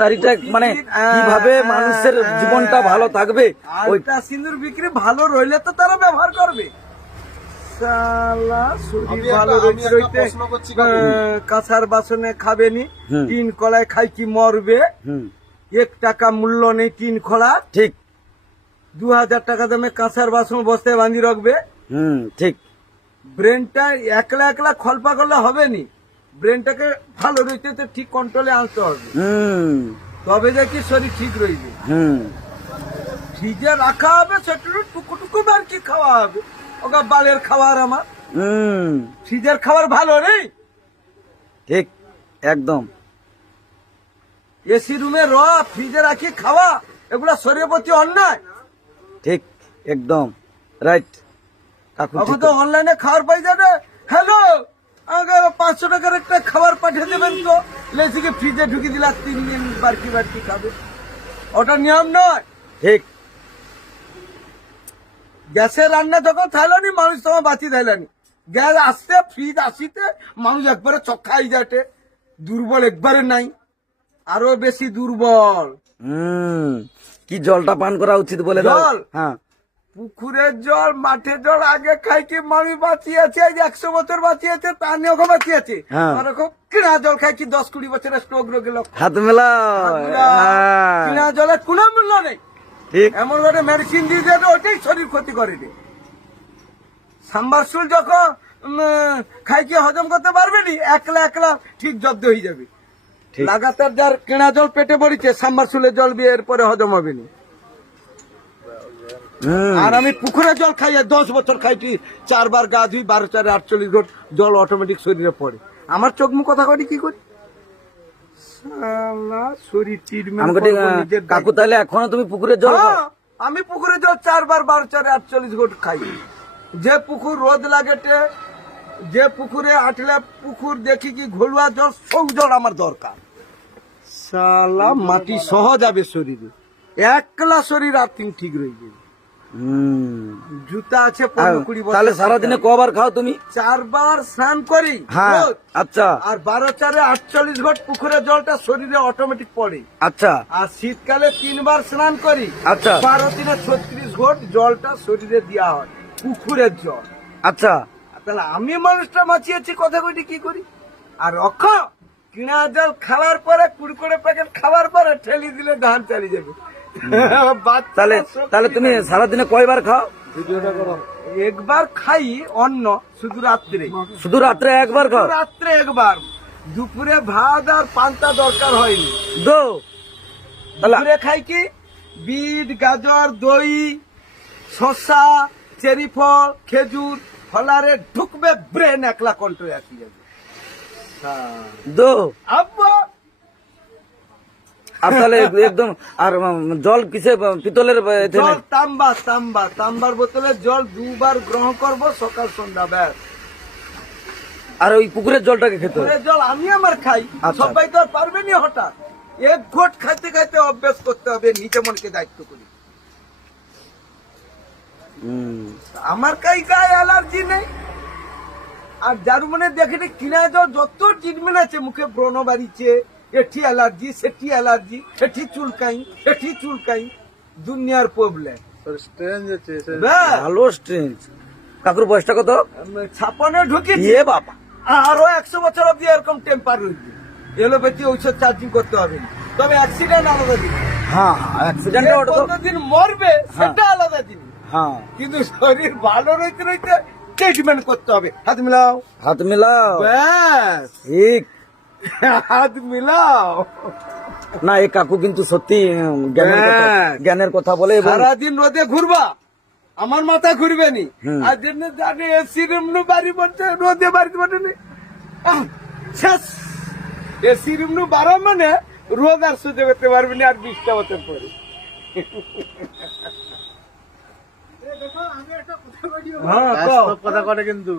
তারিখটা মানে কিভাবে মানুষের জীবনটা ভালো থাকবে ওইটা সিঁদুর বিক্রি ভালো রইলে তো তারা ব্যবহার করবে। কাঁচার বাসনে খাবেনি, টিন কলায় খাই কি মরবে। 1 টাকা মূল্য নেই টিন খোলা, ঠিক। 2000 টাকা দামে কাঁচার বাসন বস্তায় বাঁধি রাখবে। ঠিক। ব্রেনটা একলা একলা খলপা করলে হবে নি, ব্রেনটাকে ভালো রইতে তো ঠিক কন্ট্রোলে আনতে হবে, তবে যে কি শরীর ঠিক রইবে। ফ্রিজে রাখা হবে সেটা টুকু টুকু আর কি খাওয়া হবে, ওটা বালের খাবার। আমার ফ্রিজের খাবার ভালো নেই, ঠিক একদম। এসি রুমে ফ্রিজে রাখি খাওয়া, এগুলা শরীরের প্রতি অন্যায়। ঠিক একদম রাইট। এখন তো অনলাইনে খাবার পাই যাবে। হ্যালো, আমাকে 500 টাকার একটা খাবার পাঠিয়ে দেবেন তো, লেসিকে ফ্রিজে ঢুকিয়ে দিলে 3 দিন বারকি বারকি খাবে, ওটা নিয়ম নয়। ঠিক। গ্যাসে রান্না যখন থাইলানি মানুষ তখন বাঁচি থাইলানি, গ্যাস আসতে ফ্রিজ আসিতে মানুষ একবারে চক্ষাই যাটে, দুর্বল একবারে নাই, আরো বেশি দুর্বল। কি জলটা পান করা উচিত বলে দাও? জল, হ্যাঁ, পুকুরের জল, মাঠের জল আগে খাই কি মানুষ বাঁচিয়েছে, 100 বছর বাঁচিয়েছে, তা নিয়েও বাঁচিয়েছে। কিনা জল খাই কি 10-20 বছরের স্ট্রোক রোগে লোক হাত মেলা। কিনা জলের কোনো মূল্য নেই, ঠিক। এমন করে মেডিসিন দিয়ে দেবে, ওটাই শরীর ক্ষতি করে দেবে। সাম্বারসুল যখন খাই কি হজম করতে পারবে নি, একলা একলা ঠিক জব্দ হয়ে যাবে। লাগাতার যার কেনা জল পেটে পড়েছে, সাম্বারসুলের জল বিয়ের পরে হজম হবে না। আর আমি পুকুরের জল খাই, 10 বছর খাইছি, 4 বার গা ধুই, 12-4-48 ঘন্টা জল অটোমেটিক শরীরে পড়ে। আমার চোখ মুখ কথা করি কি করি, শরীর ট্রিটমেন্ট। কাকু তাহলে এখনো তুমি পুকুরের জল? আমি পুকুরের জল 4 বার 12-4-48 ঘন্টা খাই। যে পুকুর রোদ লাগেটে, যে পুকুরে আটলে পুকুর দেখি কি ঘোলুয়া জল, সব জল আমার দরকার। শালা মাটি সহ যাবে শরীরে, একলা শরীর আর্থিং ঠিক রয়ে যাবে। জুতা আছে 15-20 বছর। তাহলে সারাদিনে কবার খাও তুমি? 4 বার স্নান করি। আচ্ছা। আর 12-4-48 ঘন্টা পুকুরের জলটা শরীরে অটোমেটিক পড়ে। আচ্ছা। আর শীতকালে 3 বার স্নান করি। আচ্ছা। 12-36 ঘন্টা জলটা শরীরে দেওয়া হয়, পুকুরের জল। আচ্ছা। তাহলে আমি মানুষটা বাঁচিয়েছি, কথা কইটি কি করি। আর কিনা জল খাওয়ার পরে, কুড়কুড়ে প্যাকেট খাওয়ার পরে ঠেলি দিলে ধান চালিয়ে যাবে। তাহলে তুমি সারাদিনে কয়বার খাও? একবার খাই অন্ন, শুধু রাত্রে। শুধু রাত্রে একবার খাও? রাত্রে একবার, দুপুরে ভাত আর পান্তা দরকার হয়নি। দুপুরে খাই কি বিট, গাজর, দই, শসা, চেরি ফল, খেজুর, ফলারে ঢুকবে, ব্রেন একলা কন্ট্রোলে আসি যাবে। আর তাহলে একদম। আর জল কিসে? পিতলের? তাম্বার বোতলে জল 2 বার গ্রহণ করব, সকাল সন্ধ্যা, ব্যাস। আর ওই পুকুরের জলটাকে খেতে? পুকুরের জল আমি আমার খাই, সবাই তো আর পারবে না হঠাৎ। 1 ঘট খাইতে খাইতে অভ্যাস করতে হবে, নিজে মনকে দায়িত্ব করি। আমার গায়ে অ্যালার্জি নেই। আর যার মনে দেখে কিনা যত ট্রিটমেন্ট আছে, মুখে ব্রণ বাড়িছে, এটি অ্যালার্জি, সেটি অ্যালার্জি, এটি চুলকাই, এটি চুলকাই, দুনিয়ার প্রবলেম। ভালো স্ট্রেঞ্জ। কাকুর বয়সটা কত? 56 ঢুকিয়েছি বাবা। আরো 100 বছর অব্দি এরকম টেম্পার রয়েছে। এলোপ্যাথি ঔষধ চার্জিং করতে হবে না, তবে অ্যাক্সিডেন্ট আলাদা জিনিস। কতদিন মরবে সেটা আলাদা জিনিস। কিন্তু শরীর ভালো রইতে রইতে ট্রিটমেন্ট করতে হবে। হাত মিলাও, হাত মিলাও, ব্যাস। ঠিক, হাত মিলাও। না, এই কাকু কিন্তু সত্যি জ্ঞানের কথা বলে। সারাদিন রোদে ঘুরবা, আমার মাথা ঘুরবে নি। আর যেন জানে এসি রুম বাড়ি বলছে, রোদে বাড়িতে বটে শেষ। এসি রুম বাড়া মানে রোদ আর সহ্য করতে পারবি না, আর 20টা বছর পরে। কথা কথা কিন্তু